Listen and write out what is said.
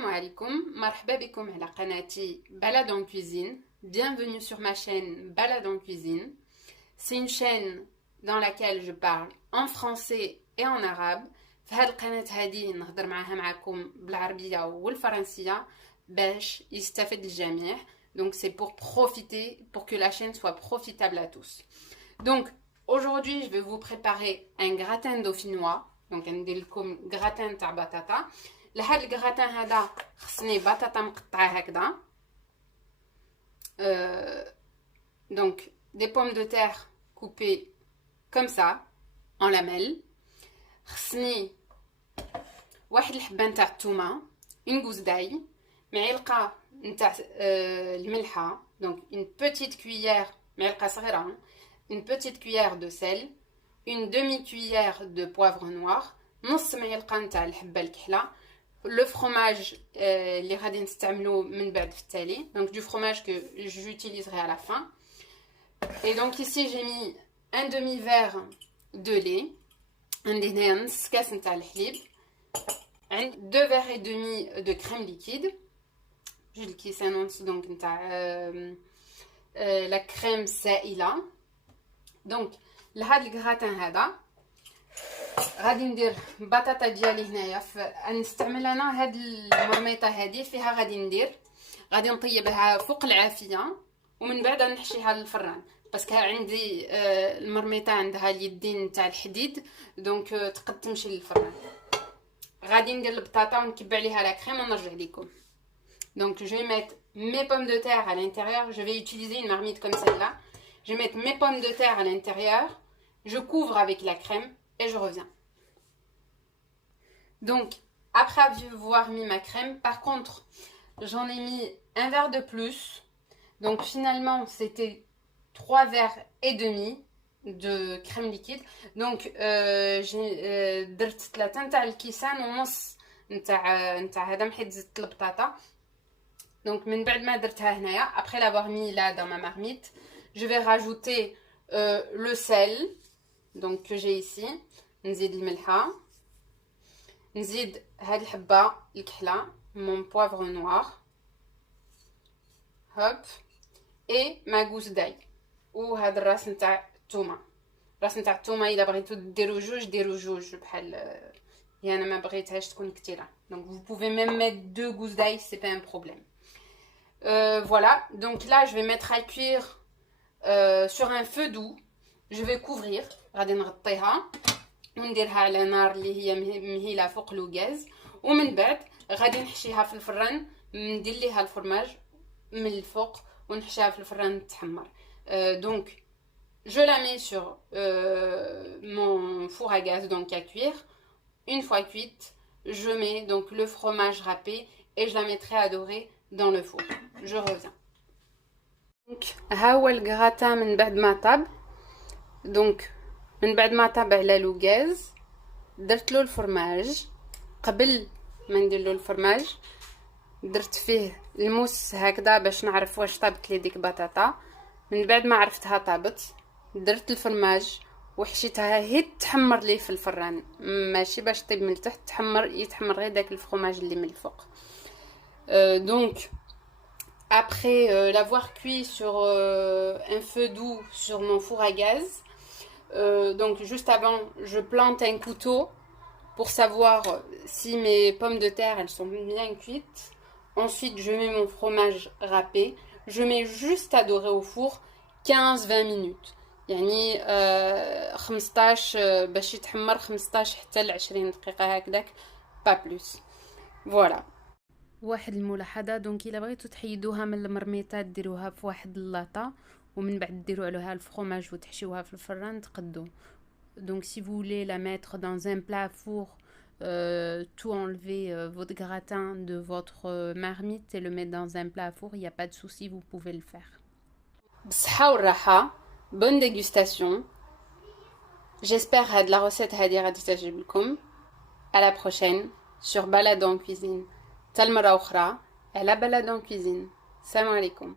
Assalamu alaikum, marhaba bikoum ala qanati Balade en cuisine. Bienvenue sur ma chaîne Balade en cuisine. C'est une chaîne dans laquelle je parle en français et en arabe. في هذه القناة هذه نهضر معكم بالعربية والفرنسية باش يستفيد الجميع. Donc c'est pour profiter, pour que la chaîne soit profitable à tous. Donc aujourd'hui je vais vous préparer un gratin dauphinois. Donc ندير لكم gratin تاع بطاطا. لهذا الكغاتان هذا خصني بطاطا مقطعه هكذا. Donc des pommes de terre coupées comme ça en lamelles. خصني واحد الحبه نتاع الثومه، une gousse d'ail، معلقه نتاع الملحه، donc une petite cuillère معلقه صغيره، une petite cuillère de sel، une demi-cuillère de poivre noir، نص معلقه نتاع الحبه الكحله. Le fromage اللي غادي نستعملو من بعد في التالي، donc du fromage que j'utiliserai à la fin. Et donc ici j'ai mis un demi-verre de lait، عندي هنايا نص كاس نتاع الحليب، عندي 2 verres et demi de crème liquide، جوج الكيسان ونص دونك نتاع لا كريم سائله. دونك لهاد الكغاتان هذا غادي ندير بطاطا ديالي هنايا، نستعمل انا هاد المرميطه هذه فيها غادي نطيبها فوق العافيه ومن بعد نحشيها للفران، باسكو عندي المرميطه عندها اليدين تاع الحديد، دونك تقد تمشي للفران. غادي ندير البطاطا ونكب عليها لا كريم ونرجع لكم. Donc je vais mettre mes pommes de terre à l'intérieur. Je vais utiliser une marmite comme celle-là. Je vais mettre mes pommes de terre à l'intérieur. Je couvre avec la crème et je reviens. Donc après avoir mis ma crème, par contre j'en ai mis un verre de plus. Donc finalement c'était 3 verres et demi de crème liquide. Donc j'ai درت 3 نتاع الكيسان ونص نتاع هذا حيت زدت البطاطا. Donc من بعد ما درتها هنايا après l'avoir mis là dans ma marmite, je vais rajouter le sel donc que j'ai ici. نزيد الملحه، نزيد هاد الحبه الكحله mon poivre noir، hop، et ma gousse d'ail وهذا الراس نتاع الثومه. راس نتاع الثومه الا بغيتو ديروا جوج ديروا جوج، بحال انا ما بغيتهاش تكون كثيره. Donc vous pouvez même mettre 2 gousses d'ail, c'est pas un problème. Voilà, donc là je vais mettre à cuire sur un feu doux. Je vais couvrir، غادي نغطيها ونديرها على نار اللي هي مهيله فوق الغاز، ومن بعد غادي نحشيها في الفران، ندير ليها الفرماج من الفوق ونحشيها في الفران تحمر. Donc je la mets sur mon four à gaz donc à cuire. Une fois cuite, je mets donc le fromage râpé et je la mettrai à dorer dans le four. Je reviens. Donc ها هو الكغاتان من بعد ما طاب. Donc من بعد ما طاب على الغاز درت له الفرماج. قبل ما ندير له الفرماج درت فيه الموس هكذا باش نعرف واش طابت لي ديك بطاطا. من بعد ما عرفتها طابت درت الفرماج وحشيتها هي تحمر لي في الفران، ماشي باش طيب من تحت، يتحمر غير داك الفرماج اللي من الفوق. Donc après l'avoir cuit sur un feu doux sur mon four à gaz, donc juste avant je plante un couteau pour savoir si mes pommes de terre elles sont bien cuites. Ensuite je mets mon fromage râpé, je mets juste à dorer au four 15-20 minutes، يعني 15 باش يتحمر 15 حتى ل 20 دقيقه هكذاك، با بلوس. فوالا واحد الملاحظه، دونك الا بغيتو تحيدوها من المرميطات ديروها في واحد اللاطه ومن بعد ديروا عليها الفرماج وتحشيوها في الفران تقدو. Donc si vous voulez la mettre dans un plat four, tout enlever votre gratin de votre marmite et le mettre dans un plat four, il n'y a pas de souci, vous pouvez le faire. بصحة والراحة، bonne dégustation. J'espère هاد la recette هادي غادي تعجبكم. À la prochaine sur Balade en cuisine. تال مرة أخرى على Balade en cuisine. السلام عليكم.